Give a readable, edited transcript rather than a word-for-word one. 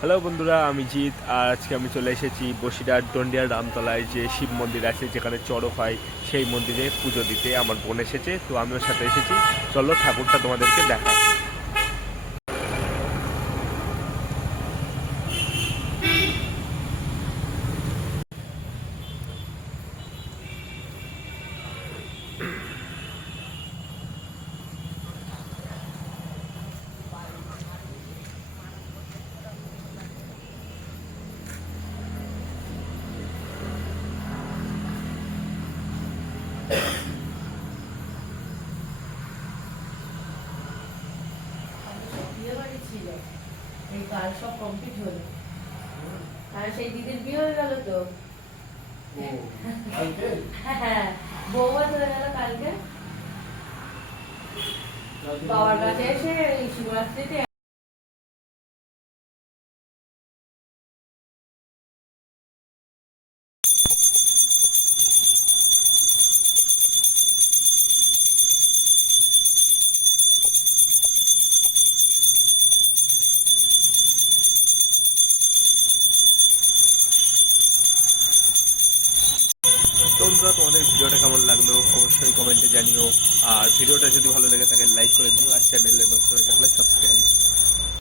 Hello বন্ধুরা, আমি জিৎ। আর আজকে আমি চলে এসেছি বসিরহাট ডন্ডিয়ার রামতলায় যে শিব মন্দির আছে, যেখানে চড়ক হয়, সেই মন্দিরে পুজো দিতে আমার বোন এসেছে। তো আমি ওর সাথে এসেছি। চলো ঠাকুরটা তোমাদেরকে দেখাই। বিয়ে বাড়ি ছিল, এই কাল সব কমপ্লিট হলো। আর সেই দিদির বিয়ে হয়ে গেল তো। হ্যাঁ, বৌমা চলে গেল কালকে বাবার কাছে এসে এই শিবরাত্রিতে। তো বন্ধুরা, তোমাদের ভিডিওটা কেমন লাগলো অবশ্যই কমেন্টে জানিও। আর ভিডিওটা যদি ভালো লেগে থাকে লাইক করে দিও, আর চ্যানেলে নতুন হয়ে থাকলে সাবস্ক্রাইব।